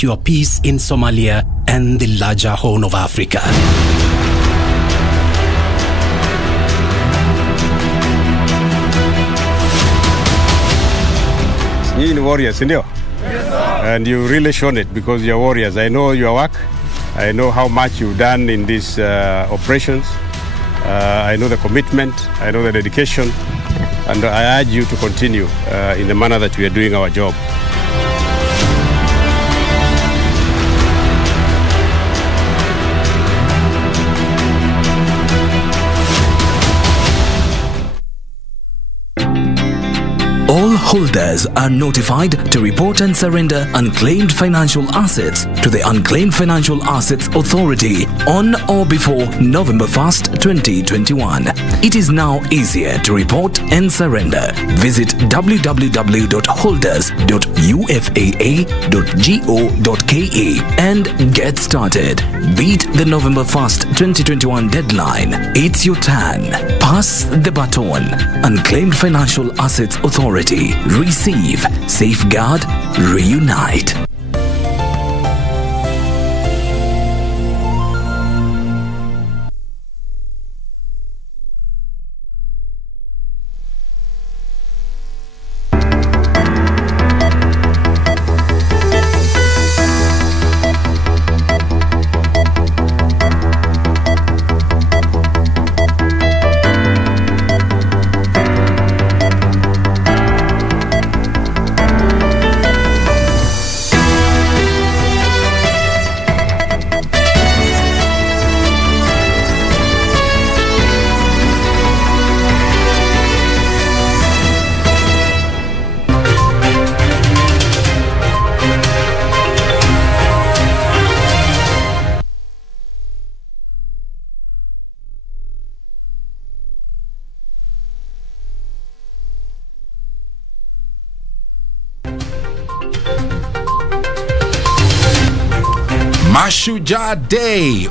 secure peace in Somalia and the larger Horn of Africa. You're in warriors, India. Yes, sir. And you really shown it because you're warriors. I know your work. I know how much you've done in these operations. I know the commitment. I know the dedication. And I urge you to continue in the manner that we are doing our job. All holders are notified to report and surrender unclaimed financial assets to the Unclaimed Financial Assets Authority on or before November 1st, 2021. It is now easier to report and surrender. Visit www.holders.ufaa.go.ke and get started. Beat the November 1st, 2021 deadline. It's your turn. Pass the baton. Unclaimed Financial Assets Authority. Receive, safeguard, reunite. Mashujaa Day.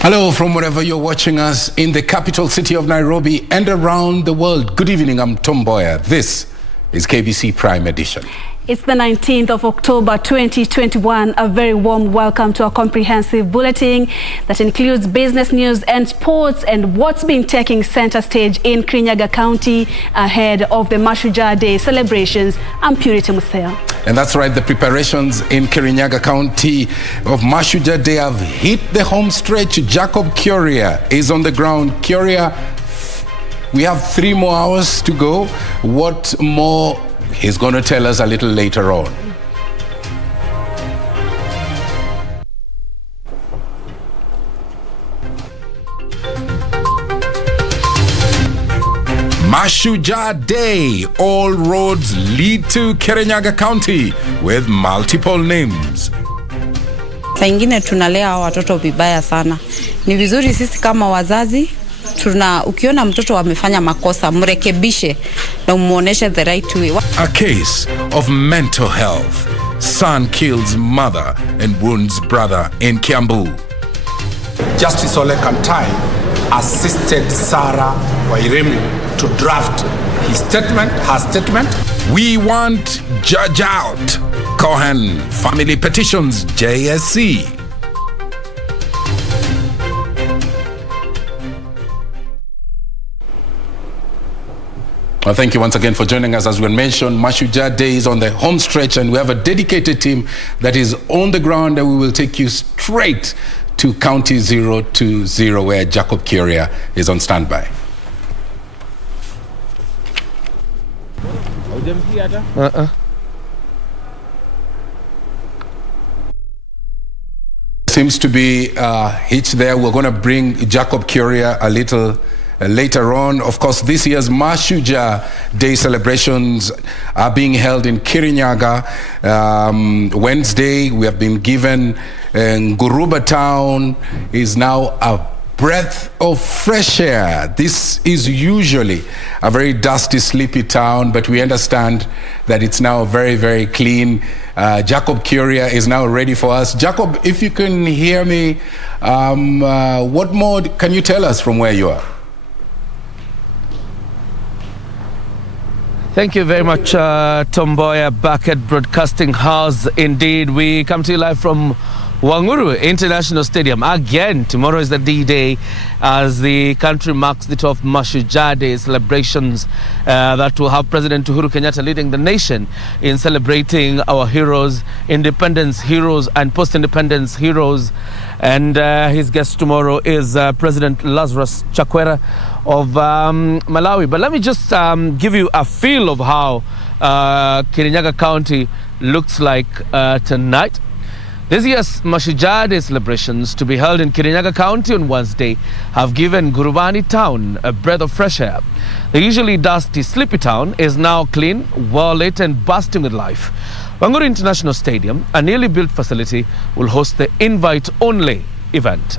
Hello from wherever you're watching us in the capital city of Nairobi and around the world. Good evening, I'm Mboya. This is KBC Prime Edition. It's the 19th of October 2021. A very warm welcome to a comprehensive bulletin that includes business news and sports and what's been taking center stage in Kirinyaga County ahead of the Mashujaa Day celebrations. I'm Purity Museoi. And that's right, the preparations in Kirinyaga County of Mashujaa Day have hit the home stretch. Jacob Kuria is on the ground. Kuria, we have 3 more hours to go. What more? He's going to tell us a little later on. Mashujaa Day. All roads lead to Kirinyaga County with multiple names. Saa ingine tunalea watoto vibaya sana. Ni vizuri sisi kama wazazi ukiona mtoto amefanya makosa mrekebishe na umuoneshe the right way. A case of mental health. Son kills mother and wounds brother in Kiambu. Justice Ole Kantai assisted Sarah Wairemu to draft her statement. We want judge out. Cohen family petitions JSC. Well, thank you once again for joining us. As we mentioned, Mashujaa Day is on the home stretch and we have a dedicated team that is on the ground, and we will take you straight to County 020 where Jacob Kuria is on standby. Seems to be a hitch there. We're going to bring Jacob Kuria a little later on. Of course, this year's Mashujaa Day celebrations are being held in Kirinyaga. Wednesday, we have been given Nguruba town is now a breath of fresh air. This is usually a very dusty, sleepy town, but we understand that it's now very, very clean. Jacob Kuria is now ready for us. Jacob, if you can hear me, what more can you tell us from where you are? Thank you very much, Mboya, back at Broadcasting House. Indeed, we come to you live from Uhuru International Stadium. Again, tomorrow is the D-Day as the country marks the 12th Mashujaa Day celebrations that will have President Uhuru Kenyatta leading the nation in celebrating our heroes, independence heroes and post-independence heroes. And his guest tomorrow is President Lazarus Chakwera of Malawi. But let me just give you a feel of how Kirinyaga County looks like tonight. This year's Mashujaa Day celebrations, to be held in Kirinyaga County on Wednesday, have given Gurubani town a breath of fresh air. The usually dusty, sleepy town is now clean, well-lit and bursting with life. Uhuru International Stadium, a newly built facility, will host the invite-only event.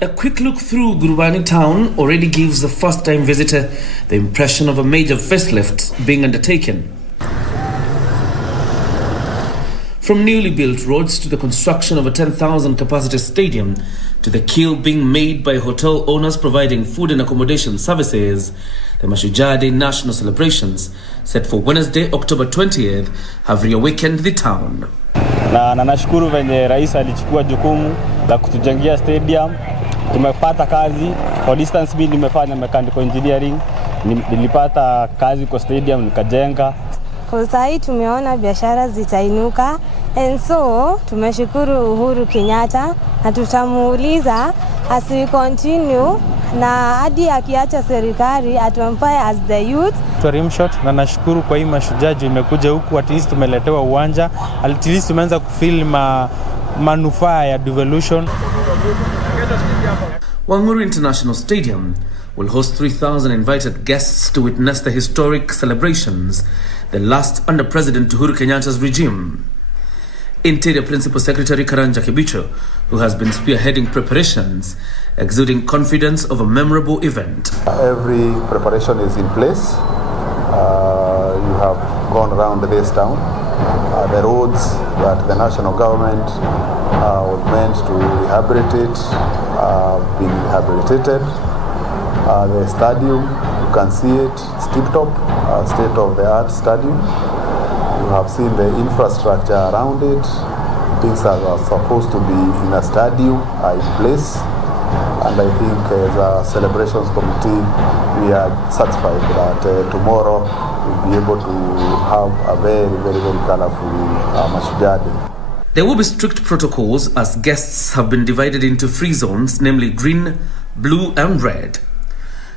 A quick look through Gurubani town already gives the first-time visitor the impression of a major facelift being undertaken. From newly built roads to the construction of a 10,000 capacity stadium to the queue being made by hotel owners providing food and accommodation services, the Mashujaa Day national celebrations set for Wednesday, October 20th have reawakened the town. Na nashukuru venye rais alichukua jukumu la kutujengia stadium. Tumepata kazi for distance bid, nimefanya mechanical engineering, nilipata kazi kwa stadium nikajenga. Kwa sasa tumeona biashara zitainuka, and so tumeshukuru Uhuru Kenyatta na tutamuuliza as we continue na hadi akiacha serikali atumpae as the youth. Rimshot na nashukuru kwa hii Mashujaa imekuja huku, at least tumeletewa uwanja, at least tumeanza kufeel manufaa ya devolution. Uhuru International Stadium will host 3,000 invited guests to witness the historic celebrations, the last under President Uhuru Kenyatta's regime. Interior Principal Secretary Karanja Kibicho, who has been spearheading preparations, exuding confidence of a memorable event. Every preparation is in place. You have gone around this town. The roads that the national government was meant to rehabilitate have been rehabilitated. The stadium, you can see it, it's tip-top, state-of-the-art stadium. You have seen the infrastructure around it. Things that are supposed to be in a stadium are in place. And I think as a celebrations committee, we are satisfied that tomorrow we'll be able to have a very, very, very colorful Mashujaa Day. There will be strict protocols as guests have been divided into free zones, namely green, blue and red.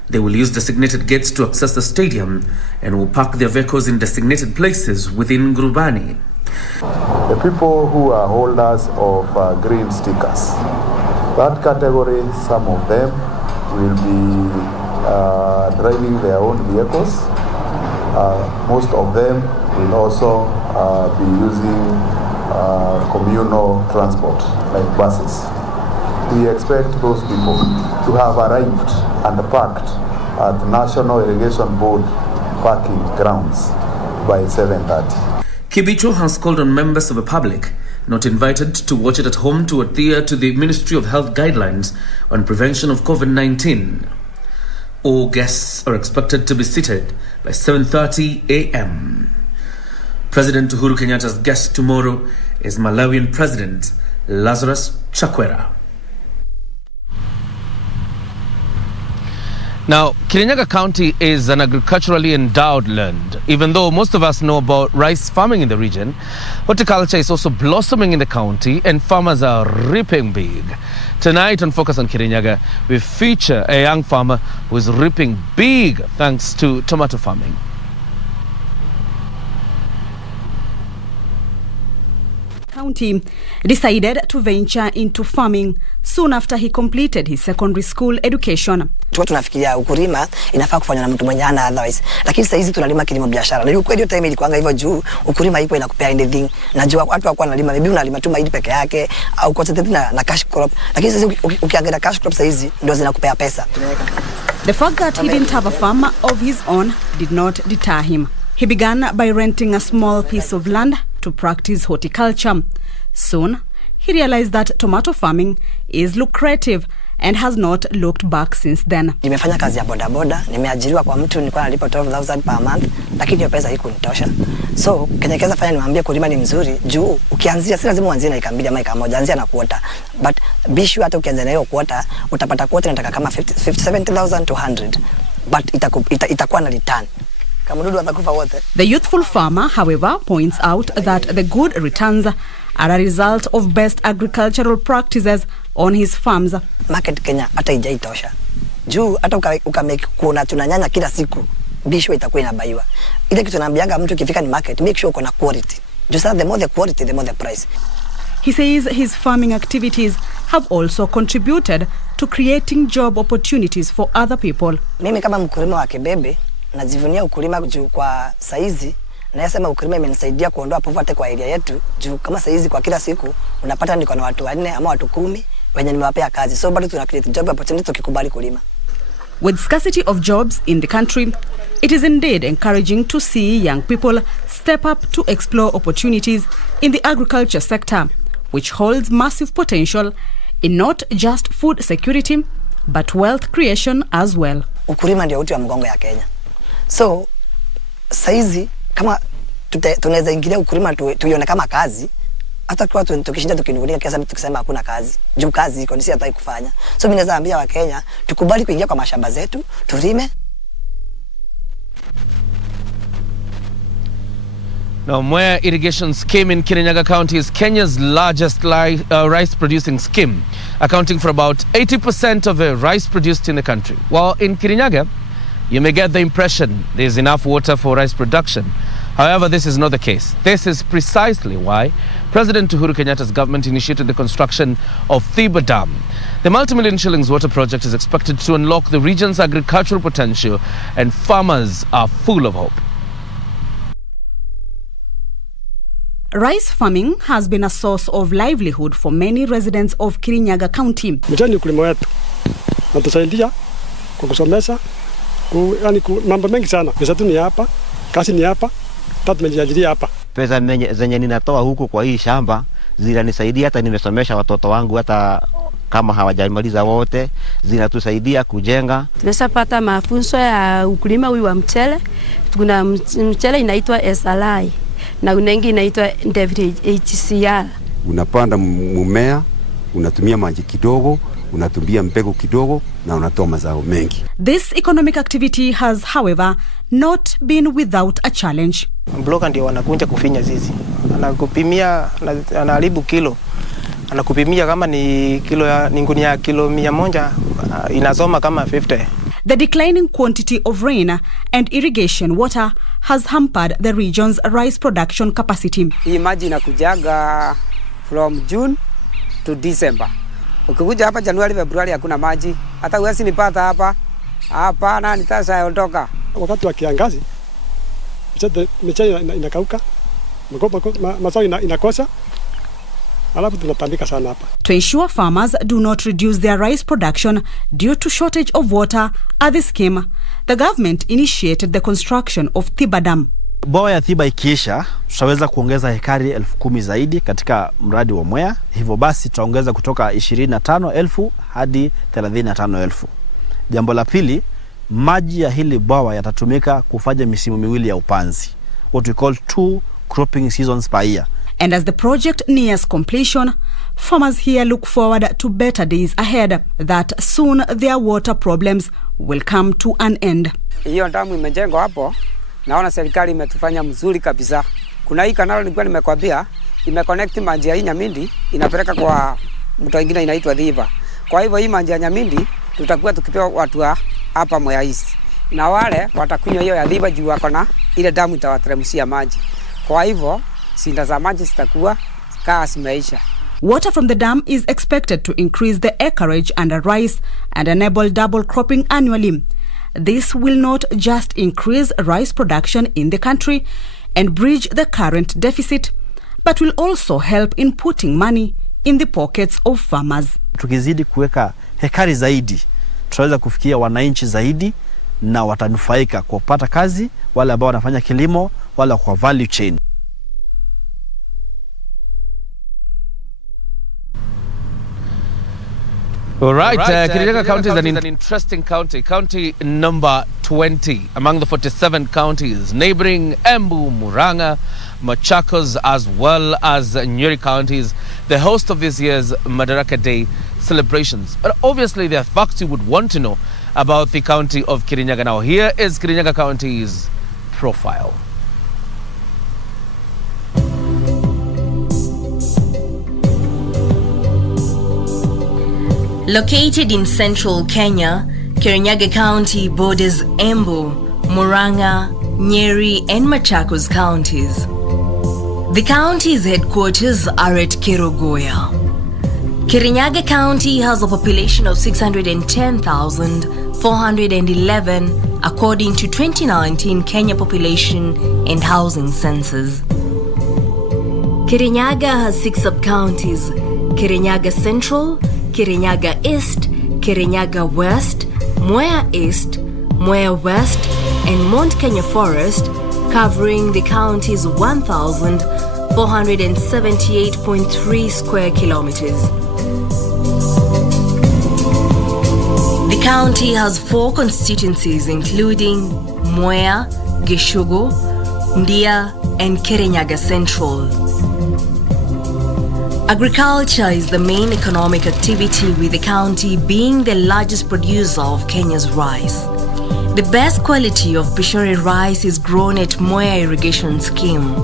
They will use designated gates to access the stadium and will park their vehicles in designated places within Gurubani. The people who are holders of green stickers, that category, some of them will be driving their own vehicles. Most of them will also be using communal transport like buses. We expect those people to have arrived and parked at the National Irrigation Board parking grounds by 7:30. Kibicho has called on members of the public not invited to watch it at home to adhere to the Ministry of Health guidelines on prevention of COVID-19. All guests are expected to be seated by 7:30 a.m. President Uhuru Kenyatta's guest tomorrow is Malawian President Lazarus Chakwera. Now, Kirinyaga County is an agriculturally endowed land. Even though most of us know about rice farming in the region, horticulture is also blossoming in the county and farmers are reaping big. Tonight on Focus on Kirinyaga, we feature a young farmer who is reaping big thanks to tomato farming. County decided to venture into farming soon after he completed his secondary school education. Tunafikiria ukulima inafaa kufanywa na mtu mwenye ana otherwise, lakini sasa hizi tunalima kilimo biashara. Na ukweli time ilikuwa hivyo juu ukulima iko inakupea anything. Najua watu wako wanalima, maybe unalima tu mahindi peke yake au concentrate na cash crop, lakini sasa ukiangalia cash crop sasa hizi ndio zinakupea pesa. The fact that he didn't have a farm of his own did not deter him. He began by renting a small piece of land to practice horticulture. Soon, he realized that tomato farming is lucrative and has not looked back since then. Nimefanya kazi ya boda boda, nimeajiriwa kwa mtu nilikuwa nalipa 12,000 per month, lakini hiyo pesa haikunitosha. So Kenyakeza fanya niwaambie kulima ni mzuri, juu ukianzia si lazima uanzie na eka mbili ama eka moja, anzia na kuota. But be sure hata ukianza na hiyo kuota, utapata kuota inataka kama 70,000 to 100. But itakuwa na return. The youthful farmer, however, points out that the good returns are a result of best agricultural practices on his farms. Market Kenya hata ijaitosha. Juu hata ukamake kuna tunanyanya kila siku, bishwa itakuwa inabaiwa. Ile kitu naambianga mtu kifika ni market, make sure uko na quality. Just the more the quality, the more the price. He says his farming activities have also contributed to creating job opportunities for other people. Mimi kama mkulima wa kibebe najivunia ukulima juu kwa saizi, na yasema ukulima imenisaidia kuondoa poverty kwa area yetu, juu kama saizi kwa kila siku unapata niko na watu 4 ama watu 10 wenye nimewapea kazi, so bado tuna create job opportunity tukikubali kulima. With scarcity of jobs in the country, it is indeed encouraging to see young people step up to explore opportunities in the agriculture sector, which holds massive potential in not just food security but wealth creation as well. Ukulima ndio uti wa mgongo ya Kenya. So saizi kama tunaweza ingilia ukulima tuione kama kazi, hata kwa tukishinda tukinugulia kiasi tukisema hakuna kazi, juu kazi iko, nisi hataki kufanya. So mimi naweza ambia wa Kenya tukubali kuingia kwa mashamba zetu, tulime. Now, Mboya irrigation scheme in Kirinyaga County is Kenya's largest rice producing scheme, accounting for about 80% of the rice produced in the country. While in Kirinyaga, you may get the impression there's enough water for rice production. However, this is not the case. This is precisely why President Uhuru Kenyatta's government initiated the construction of Thiba Dam. The multi-million shillings water project is expected to unlock the region's agricultural potential, and farmers are full of hope. Rice farming has been a source of livelihood for many residents of Kirinyaga County. Mtani ukulima wetu natusaidia kwa kusomesha, yani mambo mengi sana. Pesa tu ni hapa, kazi ni hapa, tatu tumejiajiri hapa. Pesa zenye ninatoa huku kwa hii shamba zinanisaidia, hata nimesomesha watoto wangu, hata kama hawajamaliza wote, zinatusaidia kujenga. Tumeshapata mafunzo ya ukulima huu wa mchele. Kuna mchele inaitwa SLI na unengi inaitwa HCR. Unapanda mmea, unatumia maji kidogo, unatumia mbegu kidogo na unatoa mazao mengi. This economic activity has, however, not been without a challenge. Bloka ndio wanakuja kufinya zizi. Anakupimia, anaharibu kilo. Anakupimia kama ni kilo ya ngunia kilo 100, inasoma kama 50. The declining quantity of rain and irrigation water has hampered the region's rice production capacity. Hii maji inakujaga from June to December. Ukikuja hapa Januari, Februari hakuna maji. Hata uwezi nipata hapa. Hapana, nitasaondoka. Wakati wa kiangazi, miche inakauka. Mazao inakosa. Alafu tunatambika sana hapa. To ensure farmers do not reduce their rice production due to shortage of water at the scheme, the government initiated the construction of Thiba Dam. Bwawa ya Thiba ikiisha, tutaweza kuongeza hekari 10,000 zaidi katika mradi wa Mboya. Hivyo basi tutaongeza kutoka 25,000 hadi 35,000. Jambo la pili, maji ya hili bwawa yatatumika kufanya misimu miwili ya upanzi, what we call 2 cropping seasons per year. And as the project nears completion, farmers here look forward to better days ahead, that soon their water problems will come to an end. Hiyo damu imejengwa hapo, naona serikali imetufanya mzuri kabisa. Kuna hii kanali nilikuwa nimekwambia, imeconnect maji ya Nyamindi inapeleka kwa mto mwingine inaitwa Thiba. Kwa hivyo hii maji ya Nyamindi tutakuwa tukipewa watu hapa Mboya East. Na wale watakunywa hiyo ya Thiba juu wako na ile damu itawateremshia maji. Kwa hivyo sinda za maji zitakuwa kasi maisha. Water from the dam is expected to increase the acreage under rice and enable double cropping annually. This will not just increase rice production in the country and bridge the current deficit, but will also help in putting money in the pockets of farmers. Tukizidi kuweka hekari zaidi, tutaweza kufikia wananchi zaidi na watanufaika kwa kupata kazi, wale ambao wanafanya kilimo, wala kwa value chain. All right, Kirinyaga County is an interesting county. County number 20 among the 47 counties neighboring Embu, Murang'a, Machakos, as well as Nyeri counties, the host of this year's Madaraka Day celebrations. But obviously there are facts you would want to know about the county of Kirinyaga. Now here is Kirinyaga County's profile. Located in central Kenya, Kirinyaga County borders Embu, Murang'a, Nyeri and Machakos counties. The county's headquarters are at Kerogoya. Kirinyaga County has a population of 610,411 according to 2019 Kenya Population and Housing Census. Kirinyaga has 6 sub-counties: Kirinyaga Central, Kirinyaga East, Kirinyaga West, Mboya East, Mboya West, and Mount Kenya Forest, covering the county's 1,478.3 square kilometers. The county has 4 constituencies including Mboya, Geshugo, Ndia, and Kirinyaga Central. Agriculture is the main economic activity, with the county being the largest producer of Kenya's rice. The best quality of Pishori rice is grown at Mboya irrigation scheme.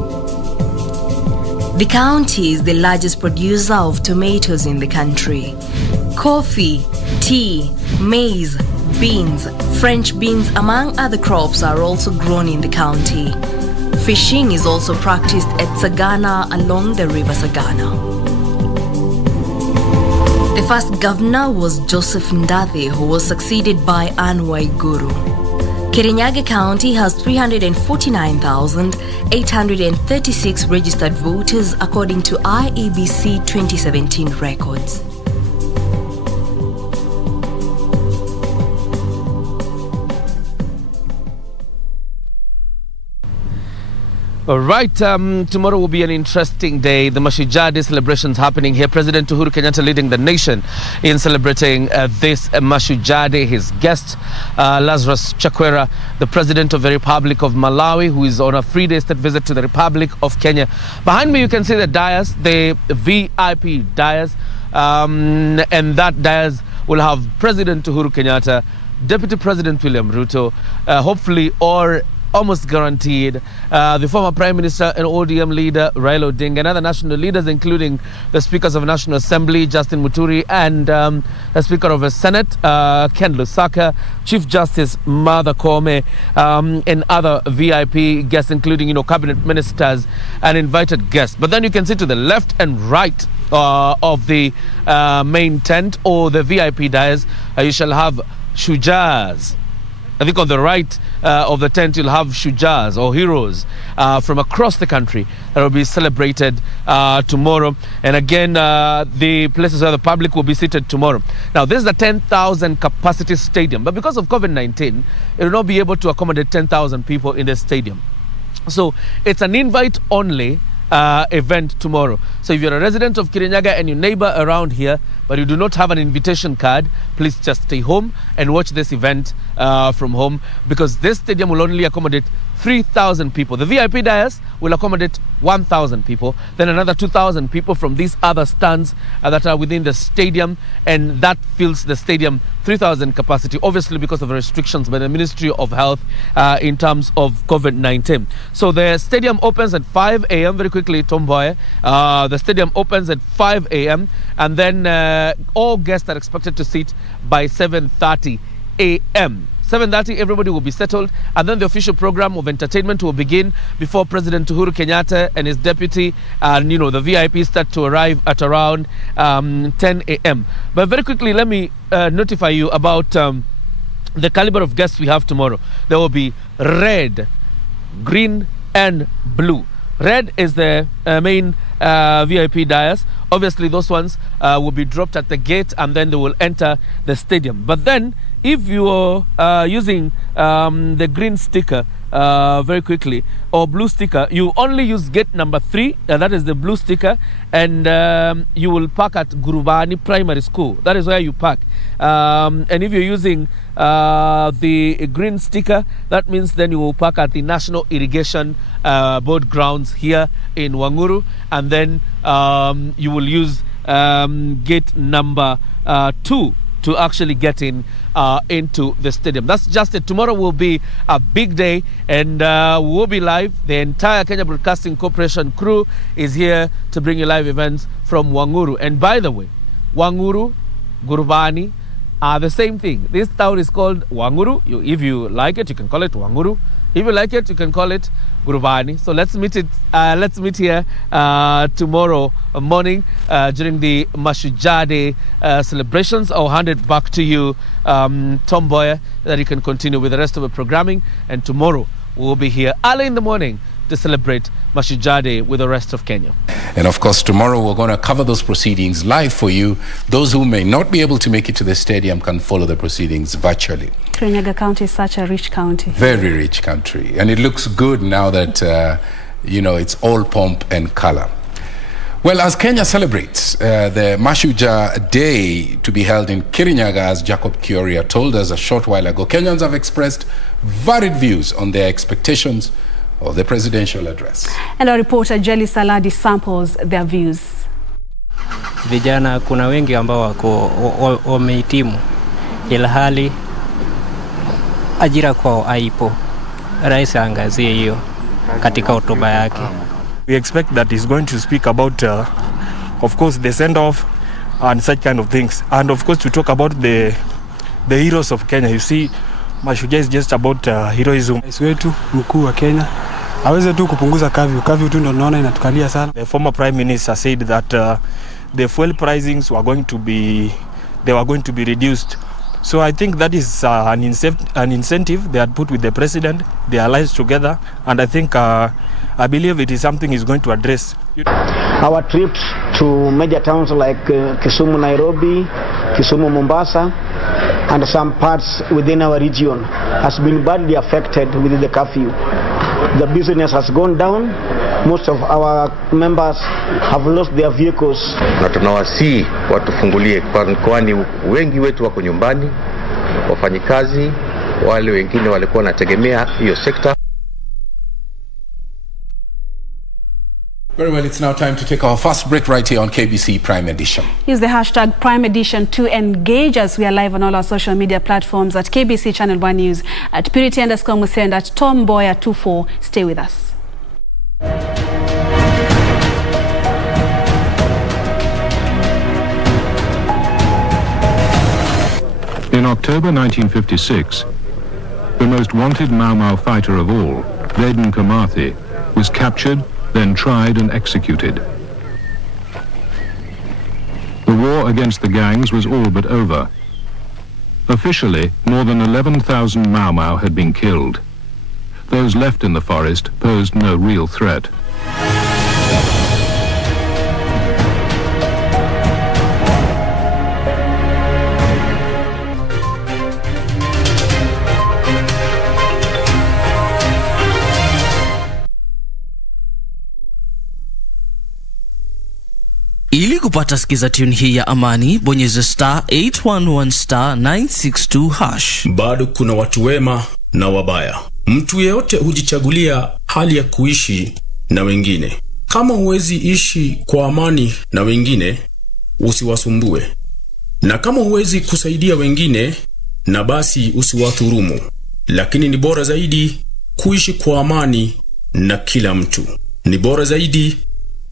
The county is the largest producer of tomatoes in the country. Coffee, tea, maize, beans, French beans, among other crops, are also grown in the county. Fishing is also practiced at Sagana along the river Sagana. The first governor was Joseph Ndathi, who was succeeded by Anne Waiguru. Kirinyaga County has 349,836 registered voters according to IEBC 2017 records. All right, tomorrow will be an interesting day. The Mashujaa Day celebrations happening here. President Uhuru Kenyatta leading the nation in celebrating this Mashujaa Day. His guest, Lazarus Chakwera, the President of the Republic of Malawi, who is on a 3-day state visit to the Republic of Kenya. Behind me, you can see the dais, the VIP dais, and that dais will have President Uhuru Kenyatta, Deputy President William Ruto, hopefully, or almost guaranteed, the former Prime Minister and ODM leader Raila Odinga, and other national leaders, including the Speakers of the National Assembly, Justin Muturi, and the Speaker of the Senate, Ken Lusaka, Chief Justice Martha Koome, and other VIP guests, including, cabinet ministers and invited guests. But then you can see to the left and right of the main tent, or the VIP dais, you shall have Shujaas. I think on the right of the tent you'll have Shujaas, or heroes from across the country that will be celebrated tomorrow. And again, the places where the public will be seated tomorrow. Now, this is the 10,000 capacity stadium, but because of COVID-19, it will not be able to accommodate 10,000 people in the stadium. So it's an invite only event tomorrow. So if you're a resident of Kirinyaga and your neighbor around here, but you do not have an invitation card, please just stay home and watch this event from home, because this stadium will only accommodate 3,000 people. The VIP dais will accommodate 1,000 people, then another 2,000 people from these other stands that are within the stadium, and that fills the stadium 3,000 capacity, obviously because of the restrictions by the Ministry of Health in terms of COVID-19. So the stadium opens at 5 a.m. very quickly, Tomboy. The stadium opens at 5 a.m. and then all guests are expected to sit by 7:30 a.m. 7:30, everybody will be settled, and then the official program of entertainment will begin before President Uhuru Kenyatta and his deputy and the VIPs start to arrive at around 10 a.m. But very quickly, let me notify you about the caliber of guests we have tomorrow. There will be red, green, and blue. Red is the main VIP dais. Obviously, those ones will be dropped at the gate, and then they will enter the stadium. But then, if you are using the green sticker, very quickly, or blue sticker, you only use gate number 3, that is the blue sticker, and you will park at Gurubani Primary School. That is where you park. And if you're using the green sticker, that means then you will park at the National Irrigation Board grounds here in Wanguru, and then you will use gate number 2 to actually get into the stadium. That's just it. Tomorrow will be a big day, and we'll be live. The entire Kenya Broadcasting Corporation crew is here to bring you live events from Wanguru. And by the way, Wanguru, Gurubani are the same thing. This town is called Wanguru. If you like it, you can call it Wanguru. If you like it, you can call it Gurubani. So let's meet here tomorrow morning during the Mashujaa Day celebrations. I'll hand it back to you, Mboya, that you can continue with the rest of the programming. And tomorrow we'll be here early in the morning to celebrate Mashujaa Day with the rest of Kenya. And of course, tomorrow we're going to cover those proceedings live for you. Those who may not be able to make it to the stadium can follow the proceedings virtually. Kirinyaga County is such a rich county. Very rich country. And it looks good now that, it's all pomp and color. Well, as Kenya celebrates the Mashujaa Day to be held in Kirinyaga, as Jacob Kioria told us a short while ago, Kenyans have expressed varied views on their expectations of the presidential address. And our reporter Jelly Saladi samples their views. Vijana kuna wengi ambao wako wamehitimu, ilhali ajira kwao haipo. Rais aangazie hiyo katika hotuba yake. We expect that he's going to speak about of course the send off and such kind of things, and of course to talk about the heroes of Kenya. You see, Mashujaa is just about heroism. Rais wetu mkuu wa Kenya aweze tu kupunguza kavyu tu, ndio naona inatukalia sana. The former prime minister said that the fuel pricings were going to be reduced. So I think that is an incentive they had put with the president. They allied together, and I think I believe it is something he's going to address. Our trips to major towns like Kisumu, Nairobi, Kisumu, Mombasa, and some parts within our region has been badly affected with the curfew. The business has gone down. Most of our members have lost their vehicles. Na tunawasihi watufungulie, kwani wengi wetu wako nyumbani, wafanyikazi, wale wengine walikuwa wanategemea hiyo sekta. Very well, it's now time to take our first break right here on KBC Prime Edition. Use the hashtag Prime Edition to engage us. We are live on all our social media platforms at KBC Channel 1 News, at Purity_Museoi, and at Mboya24. Stay with us. In October 1956, the most wanted Mau Mau fighter of all, Dedan Kimathi, was captured, then tried and executed. The war against the gangs was all but over. Officially, more than 11,000 Mau Mau had been killed. Those left in the forest posed no real threat. Ili kupata sikiza tune hii ya amani, bonyeza *811*962#. Bado kuna watu wema na wabaya. Mtu yeyote hujichagulia hali ya kuishi na wengine. Kama huwezi ishi kwa amani na wengine, usiwasumbue. Na kama huwezi kusaidia wengine, na basi usiwadhulumu. Lakini ni bora zaidi kuishi kwa amani na kila mtu. Ni bora zaidi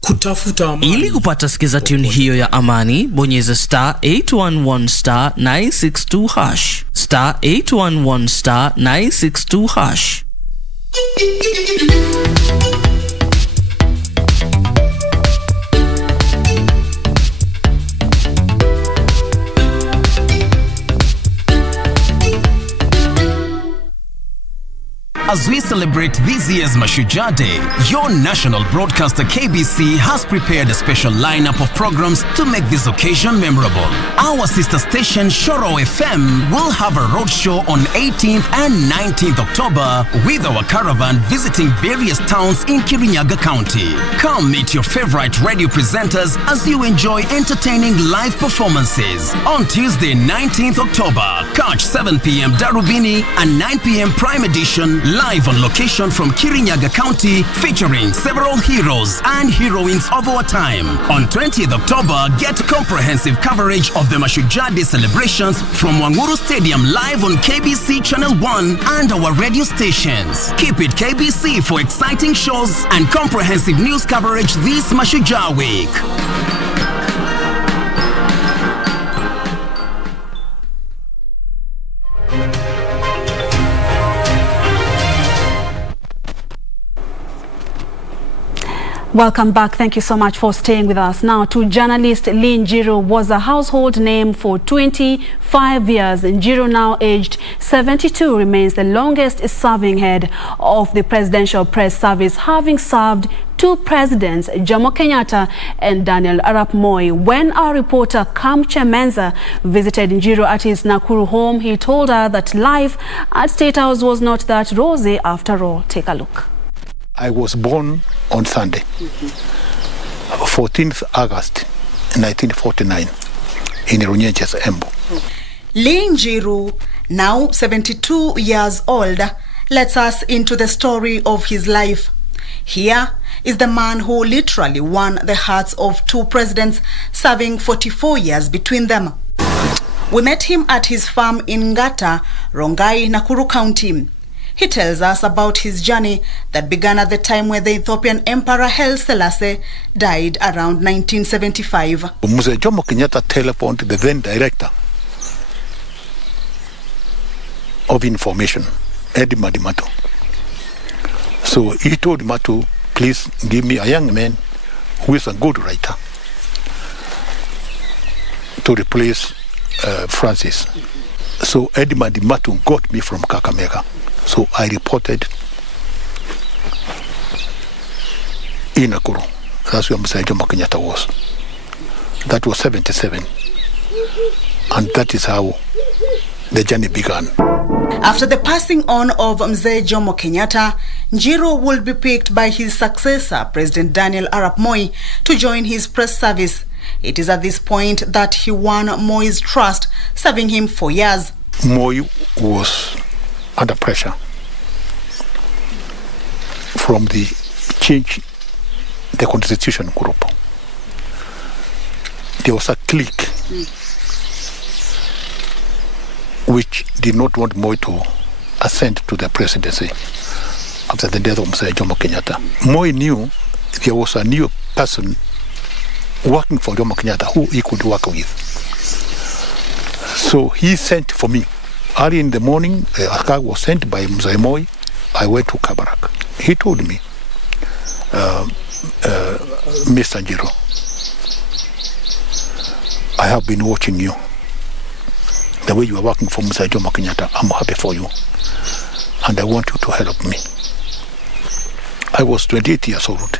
kutafuta amani. Ili kupata sikiza tune hiyo ya amani, bonyeza *811*962#. *811*962#. As we celebrate this year's Mashujaa Day, your national broadcaster KBC has prepared a special lineup of programs to make this occasion memorable. Our sister station Shoro FM will have a roadshow on 18th and 19th October with our caravan visiting various towns in Kirinyaga County. Come meet your favorite radio presenters as you enjoy entertaining live performances. On Tuesday 19th October, catch 7 p.m. Darubini and 9 p.m. Prime Edition live on location from Kirinyaga County, featuring several heroes and heroines of our time. On 20th October, get comprehensive coverage of the Mashujaa Day celebrations from Uhuru Stadium live on KBC Channel 1 and our radio stations. Keep it KBC for exciting shows and comprehensive news coverage this Mashujaa week. Welcome back. Thank you so much for staying with us. Now to journalist Lee Njiru was a household name for 25 years. Njiru, now aged 72, remains the longest serving head of the Presidential Press Service, having served 2 presidents, Jomo Kenyatta and Daniel Arap Moi. When our reporter Kamche Menza visited Njiru at his Nakuru home, he told her that life at State House was not that rosy after all. Take a look. I was born on Sunday, 14th August 1949 in Runyenjes, Embu. Lee Njiru, now 72 years old, lets us into the story of his life. Here is the man who literally won the hearts of 2 presidents, serving 44 years between them. We met him at his farm in Ngata, Rongai, Nakuru County. He tells us about his journey that began at the time when the Ethiopian Emperor Haile Selassie died around 1975. Mzee Jomo Kenyatta telephoned the then director of information, Eddie Madimato. So he told Matu, please give me a young man who is a good writer to replace Francis. So Eddie Madimato got me from Kakamega. So I reported in Nakuru. That's where Mzee Jomo Kenyatta was. That was 77. And that is how the journey began. After the passing on of Mzee Jomo Kenyatta, Njiru will be picked by his successor, President Daniel Arap Moi, to join his press service. It is at this point that he won Moi's trust, serving him for years. Moi was under pressure from the change the constitution group. There was a clique which did not want Moi to ascend to the presidency after the death of Mzee Jomo Kenyatta. Moi knew there was a new person working for Jomo Kenyatta who he could work with. So he sent for me. Early in the morning, a car was sent by Mzee Moi. I went to Kabarak. He told me, Mr. Njiru, I have been watching you. The way you are working for Mzee Jomo Kenyatta, I'm happy for you. And I want you to help me. I was 28 years old.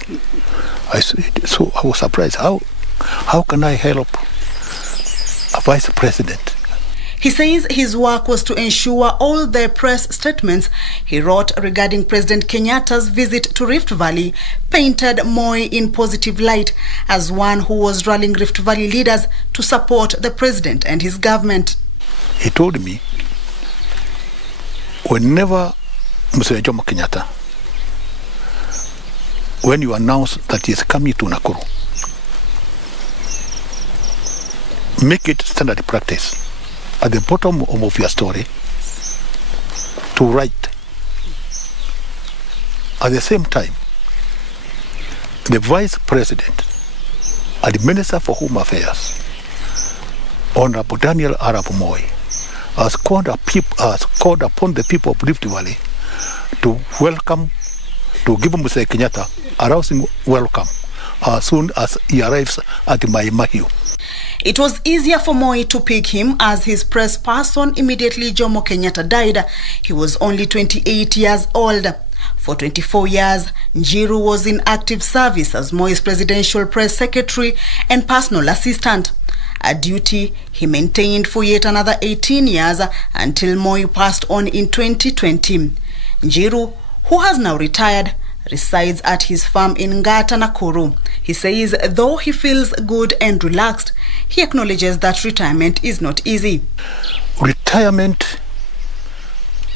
So I was surprised. How can I help a vice president? He says his work was to ensure all the press statements he wrote regarding President Kenyatta's visit to Rift Valley painted Moi in positive light as one who was rallying Rift Valley leaders to support the president and his government. He told me, whenever Mzee Jomo Kenyatta, when you announce that he is coming to Nakuru, make it standard practice at the bottom of your story to write. At the same time, the vice president and the minister for Home Affairs, Honorable Daniel Arap Moi, has called upon the people of Rift Valley to welcome, to give Mzee Kenyatta a rousing welcome as soon as he arrives at Mai Mahiu. It was easier for Moi to pick him as his press person immediately Jomo Kenyatta died. He was only 28 years old. For 24 years, Njiru was in active service as Moi's presidential press secretary and personal assistant, a duty he maintained for yet another 18 years until Moi passed on in 2020. Njiru, who has now retired, resides at his farm in Ngata, Nakuru. He says though he feels good and relaxed, he acknowledges that retirement is not easy. Retirement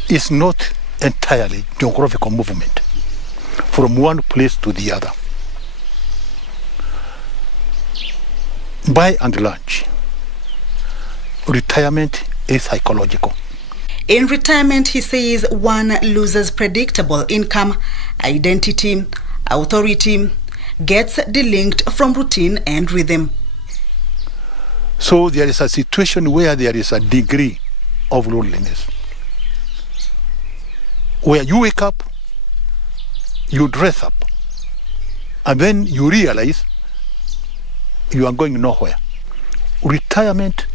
is not entirely geographical movement from one place to the other. By and large, retirement is psychological. In retirement, he says one loses predictable income, identity, authority, gets delinked from routine and rhythm. So there is a situation where there is a degree of loneliness, where you wake up, you dress up, and then you realize you are going nowhere. Retirement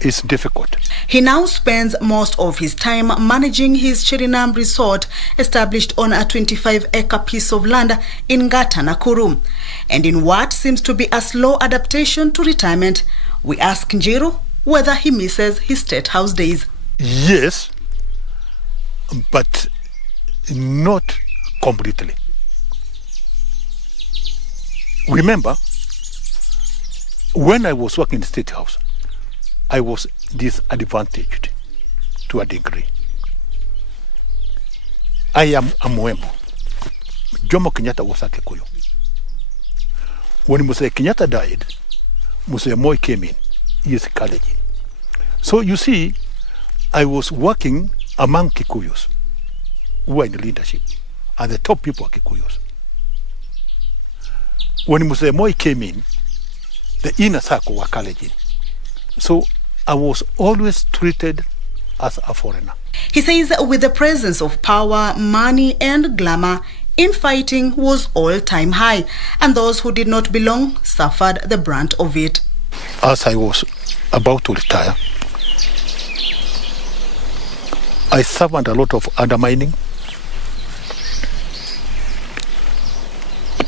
is difficult. He now spends most of his time managing his Chirinam resort, established on a 25-acre piece of land in Ngata, Nakuru. And in what seems to be a slow adaptation to retirement, we ask Njiru whether he misses his state house days. Yes, but not completely. Remember, when I was working in the State House, I was disadvantaged to a degree. I am a Mwembo. Jomo Kenyatta was a Kikuyu. When Museoi Kenyatta died, Museoi Moi came in. He is a Kalenjin. So you see, I was working among Kikuyus who are in leadership, and the top people are Kikuyus. When Museoi Moi came in, the inner circle were Kalenjin. So I was always treated as a foreigner. He says with the presence of power, money and glamour, infighting was all-time high, and those who did not belong suffered the brunt of it. As I was about to retire, I suffered a lot of undermining,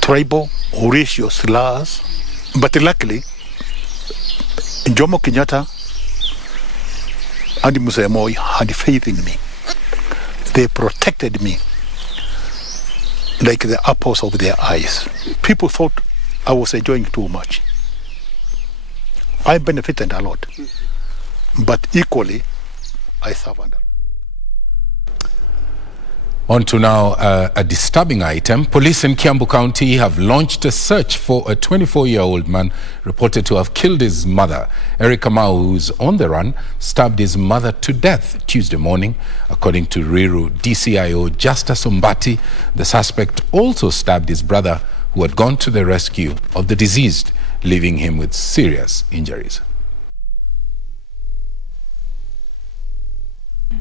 tribal or racial slurs, but luckily, Jomo Kenyatta and Museoi Moi had faith in me. They protected me like the apples of their eyes. People thought I was enjoying too much. I benefited a lot, but equally, I suffered. On to now a disturbing item. Police in Kiambu County have launched a search for a 24-year-old man reported to have killed his mother. Eric Kamau, who's on the run, stabbed his mother to death Tuesday morning. According to Ruiru DCIO Justus Ombati, the suspect also stabbed his brother, who had gone to the rescue of the deceased, leaving him with serious injuries.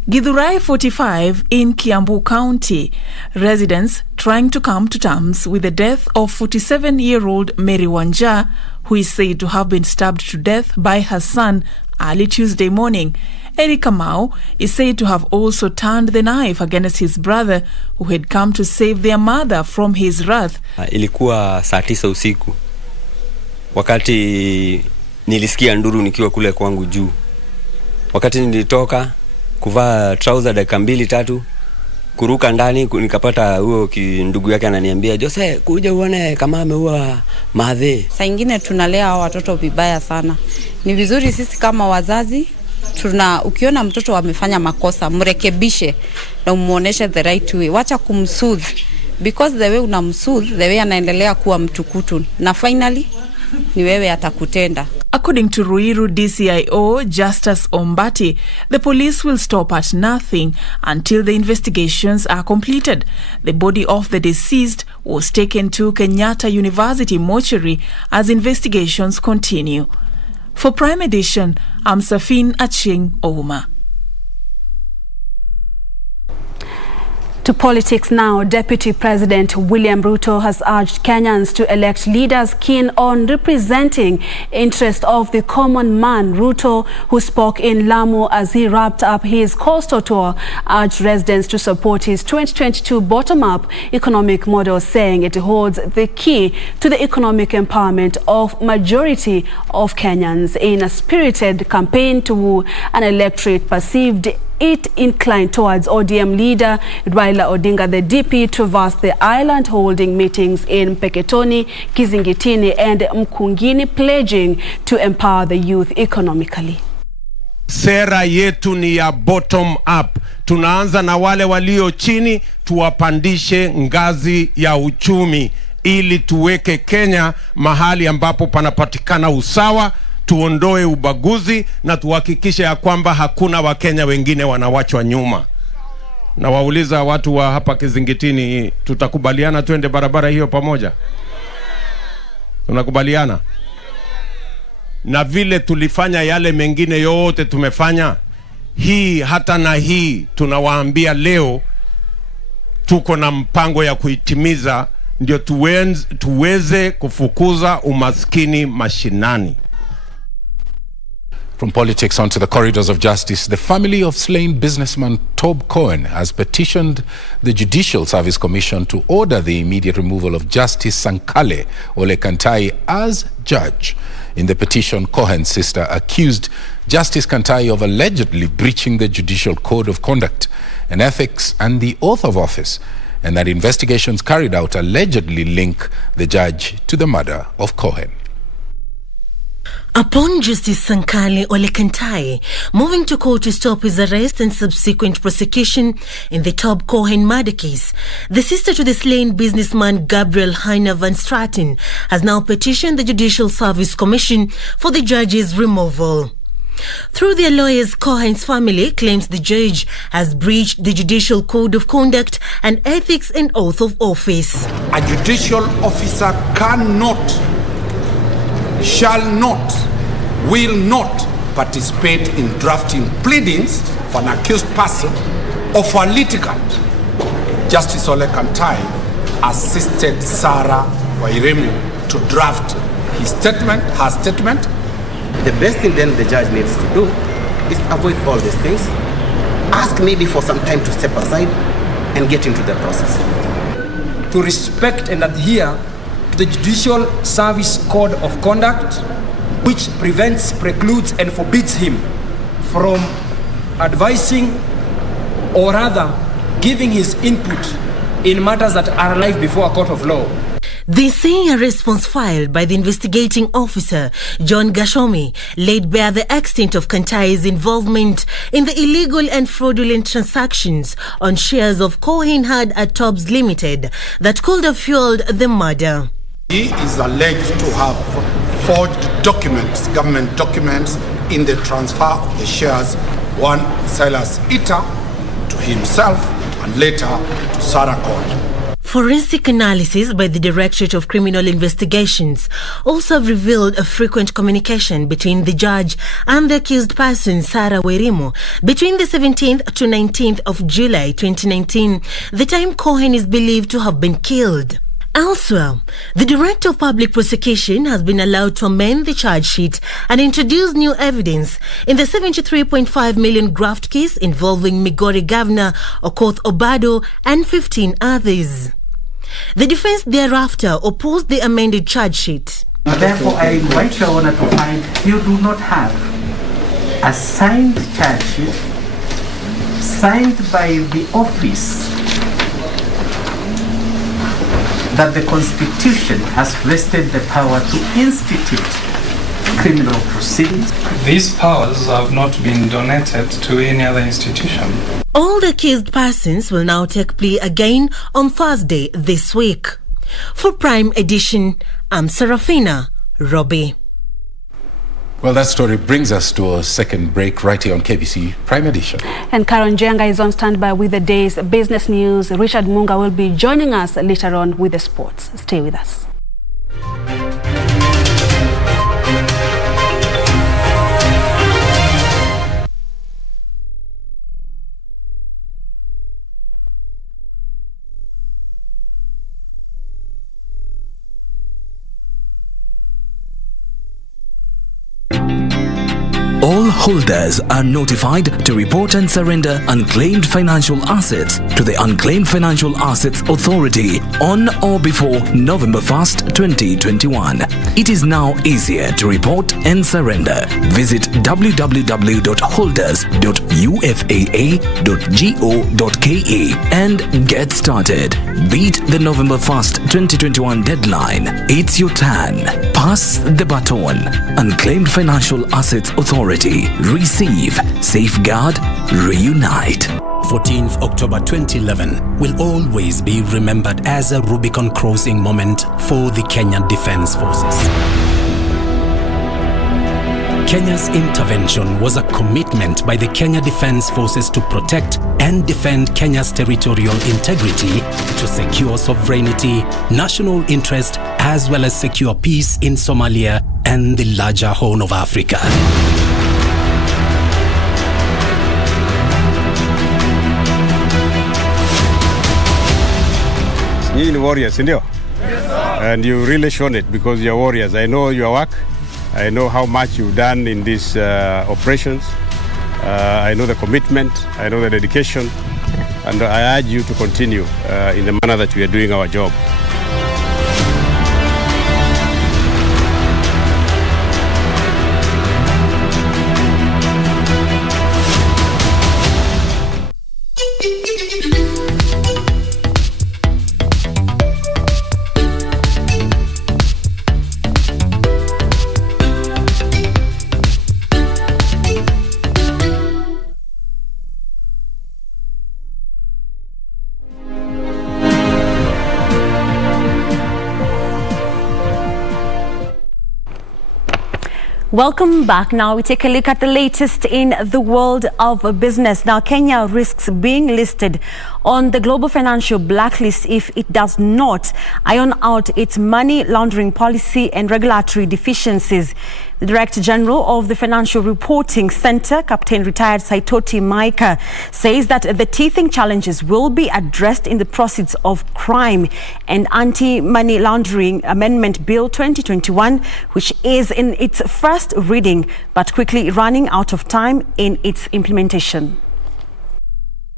Githurai 45 in Kiambu County. Residents trying to come to terms with the death of 47-year-old Mary Wanja, who is said to have been stabbed to death by her son early Tuesday morning. Eric Kamau is said to have also turned the knife against his brother, who had come to save their mother from his wrath. Ilikuwa saa 9 usiku. Wakati nilisikia nduru nikiwa kule kwangu juu. Wakati nilitoka kuvaa trouser dakika 2-3, kuruka ndani nikapata huyo ndugu yake ananiambia, "Jose, kuja uone kama ameua madhe." Saa nyingine tunalea watoto vibaya sana. Ni vizuri sisi kama wazazi ukiona mtoto amefanya makosa, mrekebishe na umuoneshe the right way. Wacha kumsoothe, because the way unamsoothe, the way anaendelea kuwa mtukutu, na finally ni wewe atakutenda. According to Ruiru DCIO Justus Ombati, the police will stop at nothing until the investigations are completed. The body of the deceased was taken to Kenyatta University mortuary as investigations continue. For Prime Edition, I'm Safin Aching Ouma. To politics now, Deputy President William Ruto has urged Kenyans to elect leaders keen on representing interest of the common man. Ruto, who spoke in Lamu as he wrapped up his coastal tour, urged residents to support his 2022 bottom-up economic model, saying it holds the key to the economic empowerment of majority of Kenyans. In a spirited campaign to woo an electorate perceived it inclined towards ODM leader Raila Odinga, the DP traversed the island holding meetings in Peketoni, Kizingitini and Mkungini, pledging to empower the youth economically. Sera yetu ni ya bottom up. Tunaanza na wale walio chini, tuwapandishe ngazi ya uchumi ili tuweke Kenya mahali ambapo panapatikana usawa, tuondoe ubaguzi na tuhakikishe ya kwamba hakuna Wakenya wengine wanawachwa nyuma. Na wauliza watu wa hapa Kizingitini, tutakubaliana twende barabara hiyo pamoja? Tunakubaliana? Na vile tulifanya yale mengine yote tumefanya, hii hata na hii tunawaambia leo tuko na mpango ya kuitimiza, ndio tuweze kufukuza umaskini mashinani. From politics onto the corridors of justice, the family of slain businessman Tob Cohen has petitioned the Judicial Service Commission to order the immediate removal of Justice Sankale Ole Kantai as judge. In the petition, Cohen's sister accused Justice Kantai of allegedly breaching the Judicial Code of Conduct and Ethics and the oath of office, and that investigations carried out allegedly link the judge to the murder of Cohen. Upon Justice Sankale Ole Kantai moving to court to stop his arrest and subsequent prosecution in the Tob Cohen murder case, the sister to the slain businessman Gabriel Heiner Van Straten has now petitioned the Judicial Service Commission for the judge's removal. Through their lawyers, Cohen's family claims the judge has breached the Judicial Code of Conduct and Ethics and Oath of Office. A judicial officer cannot, shall not, will not participate in drafting pleadings for an accused person or for a litigant. Justice Ole Kantai assisted Sarah Wairemu to draft her statement. The best thing then the judge needs to do is avoid all these things, ask maybe for some time to step aside and get into the process. To respect and adhere to the Judicial Service Code of Conduct, which prevents, precludes and forbids him from advising or rather giving his input in matters that are alive before a court of law. They say a response filed by the investigating officer, John Gashomi, laid bare the extent of Kantai's involvement in the illegal and fraudulent transactions on shares of Cohen had at Tobbs Limited that could have fueled the murder. He is alleged to have forged documents, government documents, in the transfer of the shares, one Silas Ita to himself and later to Sarah Cohen. Forensic analysis by the Directorate of Criminal Investigations also have revealed a frequent communication between the judge and the accused person, Sarah Wairemu, between the 17th to 19th of July 2019, the time Cohen is believed to have been killed. Elsewhere, the Director of Public Prosecution has been allowed to amend the charge sheet and introduce new evidence in the 73.5 million graft case involving Migori Governor Okoth Obado and 15 others. The defense thereafter opposed the amended charge sheet. Therefore, I invite Your Honor to find you do not have a signed charge sheet signed by the office that the Constitution has vested the power to institute criminal proceedings. These powers have not been donated to any other institution. All the accused persons will now take plea again on Thursday this week. For Prime Edition, I'm Serafina Robbie. Well, that story brings us to a second break right here on KBC Prime Edition. And Karen Jenga is on standby with the day's business news. Richard Munga will be joining us later on with the sports. Stay with us. holders are notified to report and surrender unclaimed financial assets to the Unclaimed Financial Assets Authority on or before November 1st, 2021. It is now easier to report and surrender. Visit www.holders.ufaa.go.ke and get started. Beat the November 1st, 2021 deadline. It's your turn. Pass the baton. Unclaimed Financial Assets Authority. Receive, safeguard, reunite. 14th October 2011 will always be remembered as a Rubicon crossing moment for the Kenyan Defence Forces. Kenya's intervention was a commitment by the Kenya Defence Forces to protect and defend Kenya's territorial integrity, to secure sovereignty, national interest, as well as secure peace in Somalia and the larger Horn of Africa. You are warriors, India. Yes, and you really shown it because you're warriors. I know your work. I know how much you've done in these operations. I know the commitment. I know the dedication. And I urge you to continue in the manner that we are doing our job. Welcome back. Now we take a look at the latest in the world of business. Now Kenya risks being listed on the global financial blacklist if it does not iron out its money laundering policy and regulatory deficiencies. The Director General of the Financial Reporting Center, Captain Retired Saitoti Maika, says that the teething challenges will be addressed in the Proceedings of Crime and Anti-Money Laundering Amendment Bill 2021, which is in its first reading but quickly running out of time in its implementation.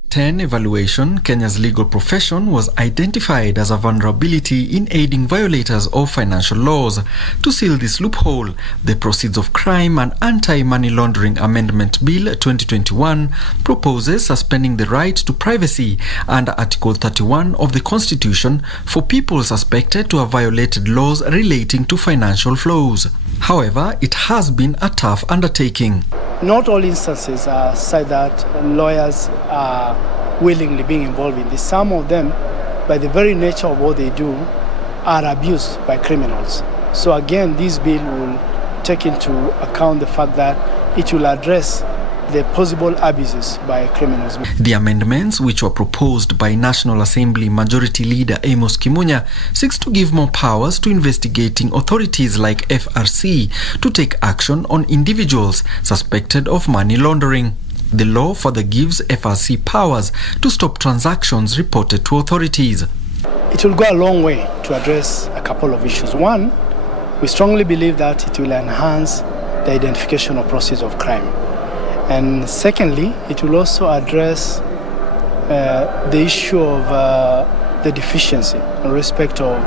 10 evaluation, Kenya's legal profession was identified as a vulnerability in aiding violators of financial laws. To seal this loophole, the Proceedings of Crime and Anti-Money Laundering Amendment Bill 2021 proposes suspending the right to privacy under Article 31 of the Constitution for people suspected to have violated laws relating to financial flows. However, it has been a tough undertaking. Not all instances are such that lawyers are willingly being involved in this. Some of them, by the very nature of what they do, are abused by criminals. So again, this bill will take into account the fact that it will address the possible abuses by criminals. The amendments, which were proposed by National Assembly Majority Leader Amos Kimunya, seeks to give more powers to investigating authorities like FRC to take action on individuals suspected of money laundering. The law further gives FRC powers to stop transactions reported to authorities. It will go a long way to address a couple of issues. One, we strongly believe that it will enhance the identification of proceeds of crime. And secondly, it will also address the issue of the deficiency in respect of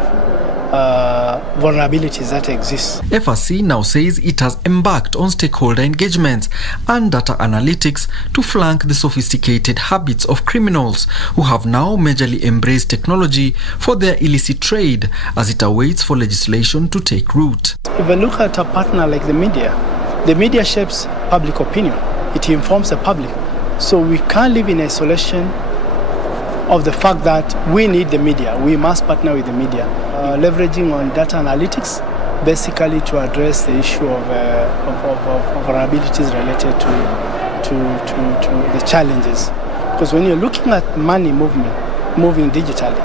vulnerabilities that exist. FRC now says it has embarked on stakeholder engagements and data analytics to flank the sophisticated habits of criminals who have now majorly embraced technology for their illicit trade as it awaits for legislation to take root. If I look at a partner like the media shapes public opinion. It informs the public. So we can't live in isolation of the fact that we need the media. We must partner with the media. Leveraging on data analytics, basically to address the issue of vulnerabilities related to the challenges. Because when you're looking at money moving digitally,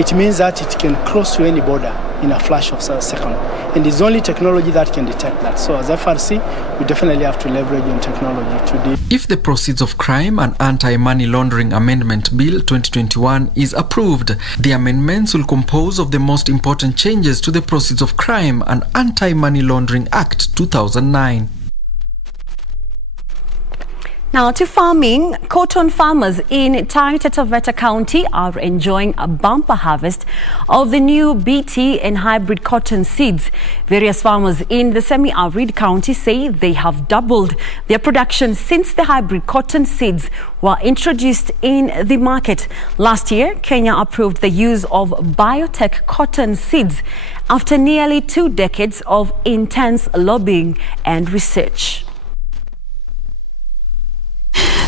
it means that it can cross to any border in a flash of a second. And it's only technology that can detect that. So as FRC, we definitely have to leverage on technology to do. If the Proceedings of Crime and Anti-Money Laundering Amendment Bill 2021 is approved, the amendments will compose of the most important changes to the Proceedings of Crime and Anti-Money Laundering Act 2009. Now to farming, cotton farmers in Taita Taveta County are enjoying a bumper harvest of the new BT and hybrid cotton seeds. Various farmers in the semi-arid county say they have doubled their production since the hybrid cotton seeds were introduced in the market. Last year, Kenya approved the use of biotech cotton seeds after nearly 2 decades of intense lobbying and research.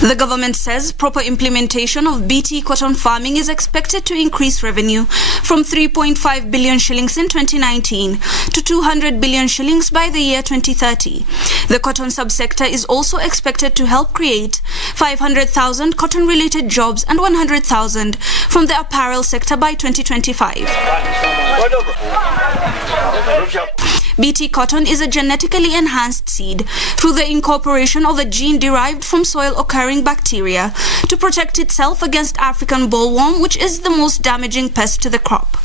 The government says proper implementation of BT cotton farming is expected to increase revenue from 3.5 billion shillings in 2019 to 200 billion shillings by the year 2030. The cotton subsector is also expected to help create 500,000 cotton-related jobs and 100,000 from the apparel sector by 2025. BT cotton is a genetically enhanced seed through the incorporation of a gene derived from soil-occurring bacteria to protect itself against African bollworm, which is the most damaging pest to the crop.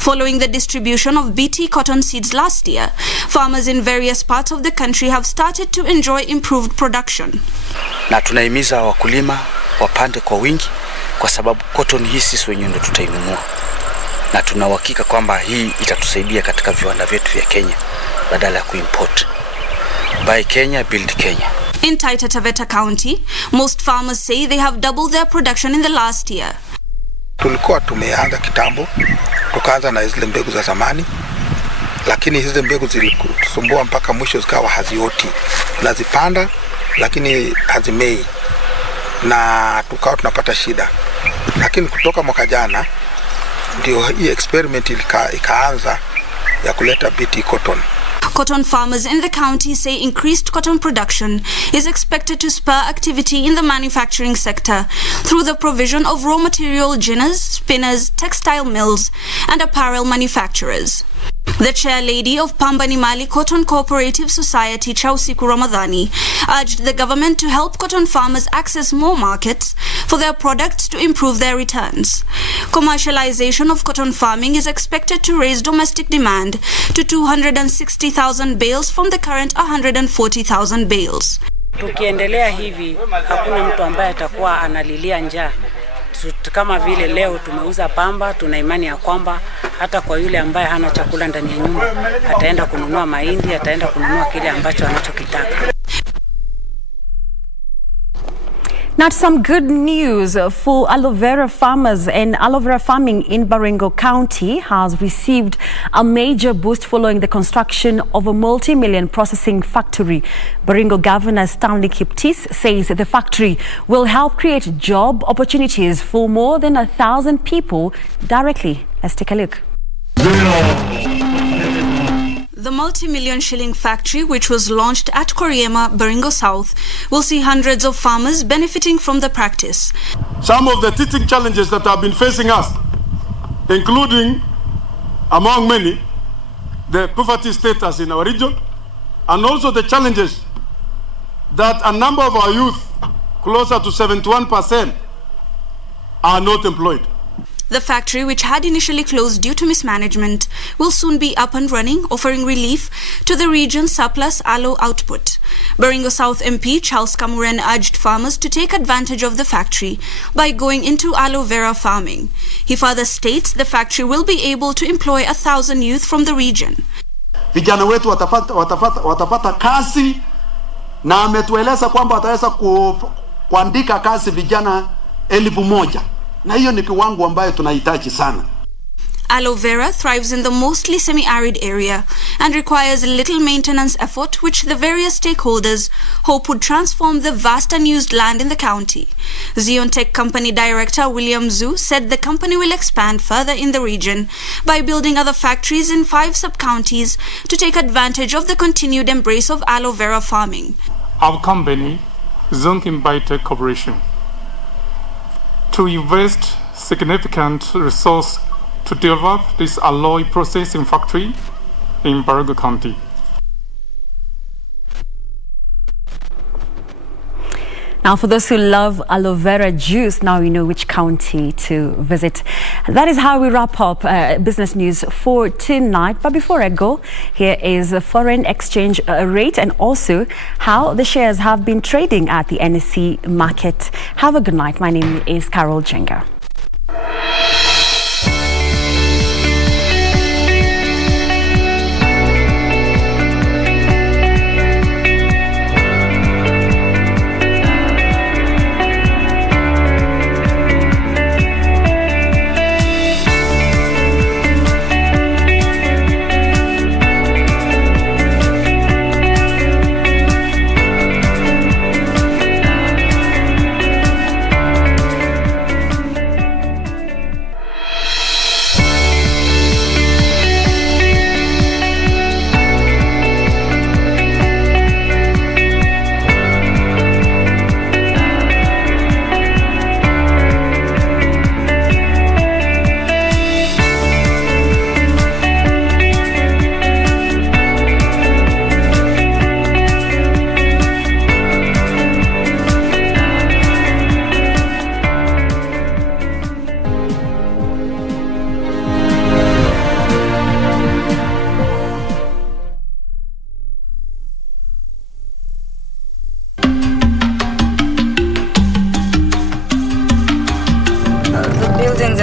Following the distribution of BT cotton seeds last year, farmers in various parts of the country have started to enjoy improved production. Na tunahimiza wakulima wapande kwa wingi kwa sababu cotton hii sisi wenyewe ndio tutainunua. Na tuna uhakika kwamba hii itatusaidia katika viwanda vyetu vya Kenya badala ya kuimport. Buy Kenya, build Kenya. In Taita Taveta County, most farmers say they have doubled their production in the last year. Tulikuwa tumeanza kitambo, tukaanza na zile mbegu za zamani, lakini hizo mbegu zilikusumbua mpaka mwisho zikawa hazioti. Tunazipanda lakini hazimei na tukawa tunapata shida. Lakini kutoka mwaka jana ndio hii experiment ikaanza ya kuleta BT cotton. Cotton farmers in the county say increased cotton production is expected to spur activity in the manufacturing sector through the provision of raw material ginners, spinners, textile mills, and apparel manufacturers. The chair lady of Pambani Mali Cotton Cooperative Society, Chausiku Ramadhani, urged the government to help cotton farmers access more markets for their products to improve their returns. Commercialization of cotton farming is expected to raise domestic demand to 260,000 bales from the current 140,000 bales. Tukiendelea hivi, hakuna mtu ambaye atakuwa analilia njaa. Kama vile leo tumeuza pamba, tuna imani ya kwamba hata kwa yule ambaye hana chakula ndani ya nyumba ataenda kununua mahindi, ataenda kununua kile ambacho anachokitaka. Now to some good news for aloe vera farmers, and aloe vera farming in Baringo County has received a major boost following the construction of a multi-million processing factory. Baringo Governor Stanley Kiptis says the factory will help create job opportunities for more than 1,000 people directly. Let's take a look. The multi-million shilling factory, which was launched at Koriema, Baringo South, will see hundreds of farmers benefiting from the practice. Some of the teething challenges that have been facing us, including, among many, the poverty status in our region, and also the challenges that a number of our youth, closer to 71%, are not employed. The factory, which had initially closed due to mismanagement, will soon be up and running, offering relief to the region's surplus aloe output. Baringo South MP Charles Kamuren urged farmers to take advantage of the factory by going into aloe vera farming. He further states the factory will be able to employ 1,000 youth from the region. Vijana wetu watapata kazi, na ametueleza kwamba wataweza kuandika kazi vijana 1,000. Na hiyo ni kiwango ambayo tunahitaji sana. Aloe vera thrives in the mostly semi-arid area and requires little maintenance effort, which the various stakeholders hope would transform the vast unused land in the county. Zion Tech Company Director William Zhu said the company will expand further in the region by building other factories in 5 sub-counties to take advantage of the continued embrace of aloe vera farming. Our company, Zion Biotech Corporation, to invest significant resource to develop this aloe processing factory in Baringo County. Now, for those who love aloe vera juice, now you know which county to visit. That is how we wrap up business news for tonight. But before I go, here is the foreign exchange rate and also how the shares have been trading at the NSE market. Have a good night. My name is Carol Jenga.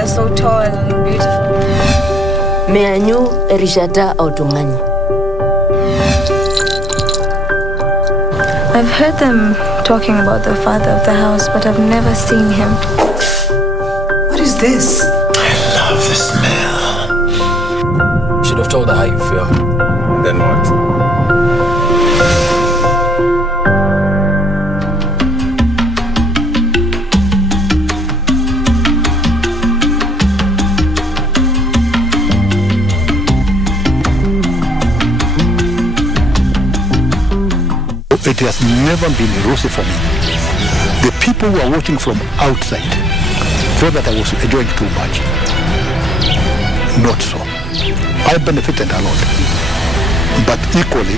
So tall and beautiful. Meanyu Erishata Autumani. I've heard them talking about the father of the house, but I've never seen him. What is this? I love the smell. Should have told her how you feel. Then what? It has never been rosy for me. The people who are watching from outside thought that I was enjoying too much. Not so. I benefited a lot, but equally,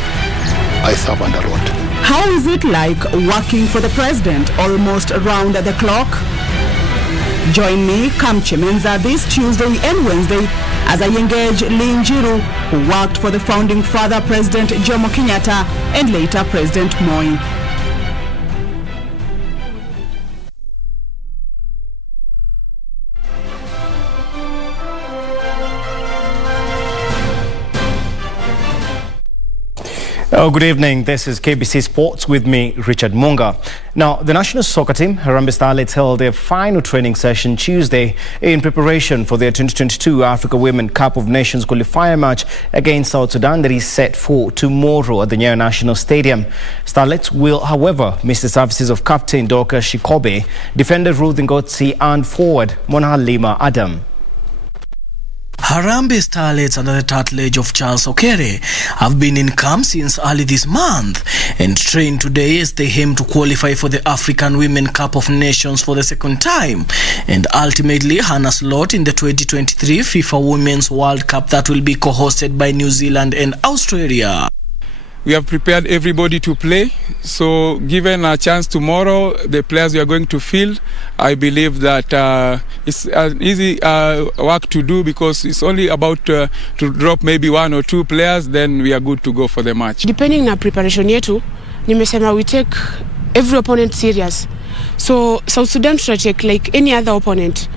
I suffered a lot. How is it like working for the president almost around the clock? Join me, Kamche Menza, this Tuesday and Wednesday as I engage Lin Jiru, who worked for the founding father, President Jomo Kenyatta, and later President Moi. Oh, good evening. This is KBC Sports with me, Richard Munga. Now, the national soccer team, Harambee Starlets, held their final training session Tuesday in preparation for their 2022 Africa Women Cup of Nations qualifier match against South Sudan that is set for tomorrow at the Nyayo National Stadium. Starlets will, however, miss the services of Captain Dorcas Shikobe, defender Ruth Ngotsi, and forward Mona Lima Adam. Harambee Starlets under the tutelage of Charles Okere have been in camp since early this month and trained today as they aim to qualify for the African Women Cup of Nations for the second time and ultimately earn a slot in the 2023 FIFA Women's World Cup that will be co-hosted by New Zealand and Australia. We have prepared everybody to play, so given a chance tomorrow, the players we are going to field, I believe that it's an easy work to do because it's only about to drop maybe one or two players, then we are good to go for the match. Depending na preparation yetu, nimesema we take every opponent serious. So South Sudan should take like any other opponent.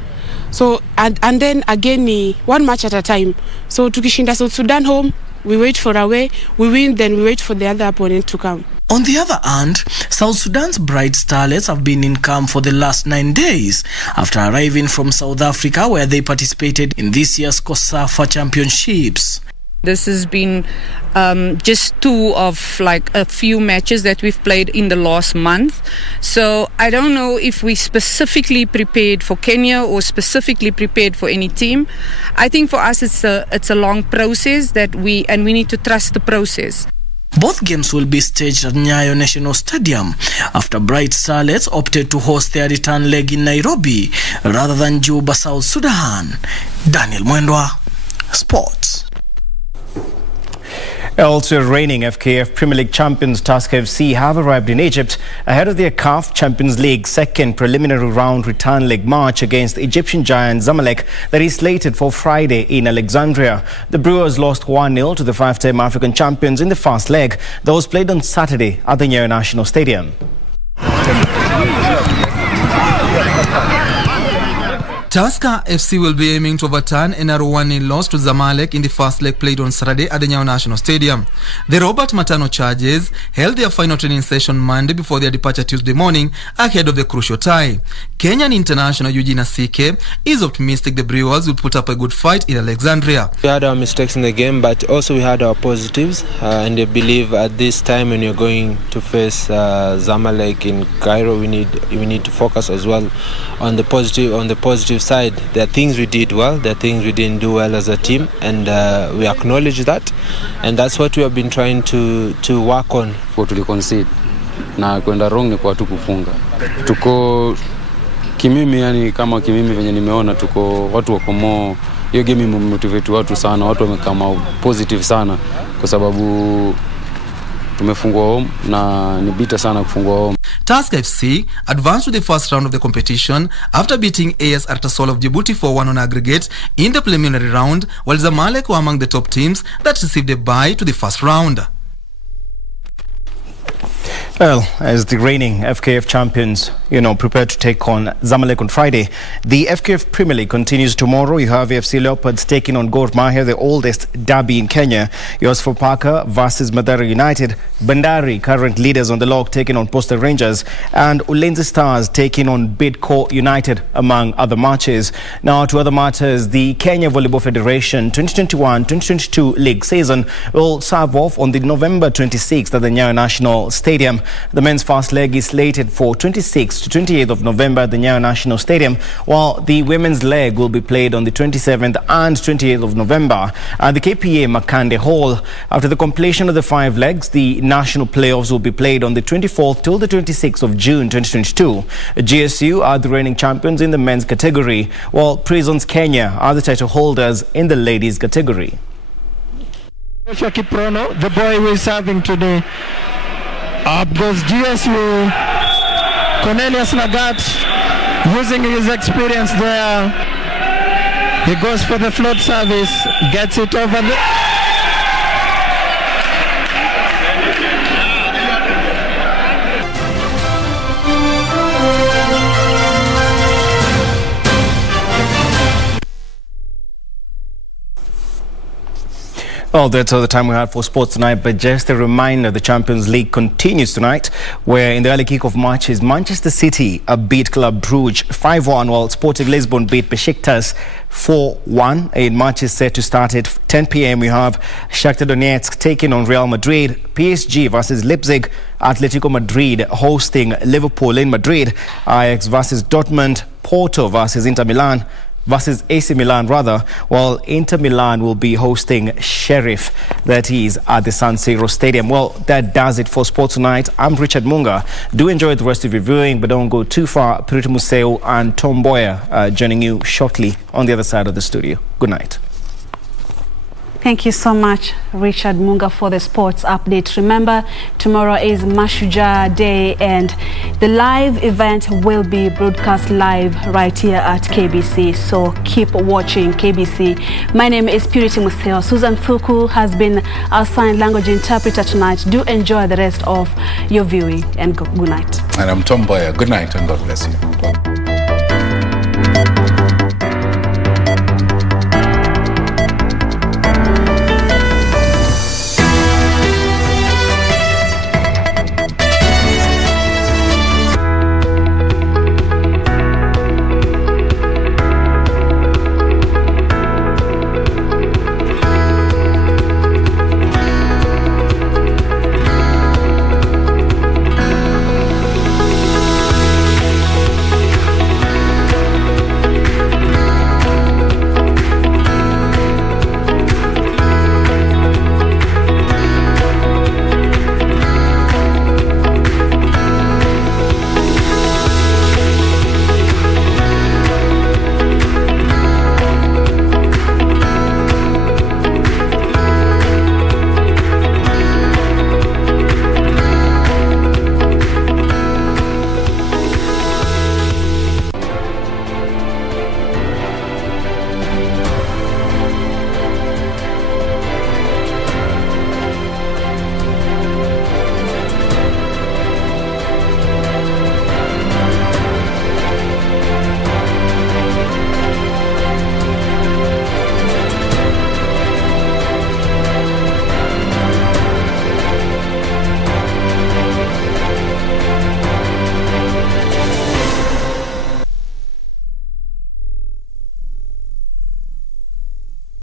So and then again one match at a time. So tukishinda South Sudan home, we wait for away, we win, then we wait for the other opponent to come. On the other hand, South Sudan's Bright Starlets have been in camp for the last 9 days after arriving from South Africa, where they participated in this year's COSAFA Championships. This has been just two of like a few matches that we've played in the last month. So I don't know if we specifically prepared for Kenya or specifically prepared for any team. I think for us it's a long process that we need to trust the process. Both games will be staged at Nyayo National Stadium after Bright Starlets opted to host their return leg in Nairobi rather than Juba, South Sudan. Daniel Mwendwa, Sports. Also, reigning FKF Premier League champions Tusker FC have arrived in Egypt ahead of their CAF Champions League second preliminary round return leg match against the Egyptian giant Zamalek that is slated for Friday in Alexandria. The Brewers lost 1-0 to the five-time African champions in the first leg that was played on Saturday at the Nyayo National Stadium. Tusker FC will be aiming to overturn a narrow 1-0 loss to Zamalek in the first leg played on Saturday at the Nyayo National Stadium. The Robert Matano Chargers held their final training session Monday before their departure Tuesday morning ahead of the crucial tie. Kenyan international Eugene Asike is optimistic the Brewers will put up a good fight in Alexandria. We had our mistakes in the game, but also we had our positives, and I believe at this time when you're going to face Zamalek in Cairo, we need to focus as well on the positive side. There are things we did well, there are things we didn't do well as a team, and we acknowledge that, and that's what we have been trying to work on. Kwa tuliconcede na kwenda wrong ni kwa tu kufunga. Tuko kimimi, yani kama kimimi venye nimeona tuko watu wako more, hiyo game imemotivate watu sana, watu wamekama positive sana kwa sababu tumefungwa home na ni bita sana kufungwa home. Tusker FC advanced to the first round of the competition after beating AS Artasol of Djibouti 4-1 on aggregate in the preliminary round, while Zamalek were among the top teams that received a bye to the first round. Well, as the reigning FKF champions, prepare to take on Zamalek on Friday, the FKF Premier League continues tomorrow. You have AFC Leopards taking on Gor Mahia, the oldest derby in Kenya. Yours for Parker versus Mathare United. Bandari, current leaders on the log, taking on Posta Rangers. And Ulinzi Stars taking on Bidco United, among other matches. Now, to other matters, the Kenya Volleyball Federation 2021-2022 league season will serve off on the November 26th at the Nyayo National Stadium. The men's first leg is slated for 26th to 28th of November at the Nyayo National Stadium, while the women's leg will be played on the 27th and 28th of November at the KPA Makande Hall. After the completion of the 5 legs, the national playoffs will be played on the 24th till the 26th of June 2022. GSU are the reigning champions in the men's category, while Prisons Kenya are the title holders in the ladies category. Kiprono, the boy who is serving today. Because GSU, Cornelius Lagat, using his experience there, he goes for the float service, gets it over the... Well, that's all the time we had for sports tonight, but just a reminder, the Champions League continues tonight, where in the early kick-off matches, Manchester City beat Club Brugge 5-1, while Sporting Lisbon beat Besiktas 4-1. A match is set to start at 10 p.m. We have Shakhtar Donetsk taking on Real Madrid, PSG versus Leipzig, Atletico Madrid hosting Liverpool in Madrid, Ajax versus Dortmund, Porto versus Inter Milan, versus AC Milan while Inter Milan will be hosting Sheriff, that is at the San Siro Stadium. Well, that does it for sports tonight. I'm Richard Munga. Do enjoy the rest of your viewing, but don't go too far. Museoi and Mboya joining you shortly on the other side of the studio. Good night. Thank you so much, Richard Munga, for the sports update. Remember, tomorrow is Mashujaa Day, and the live event will be broadcast live right here at KBC. So keep watching KBC. My name is Purity Museoi. Susan Fuku has been our sign language interpreter tonight. Do enjoy the rest of your viewing, and good night. And I'm Mboya. Good night and God bless you.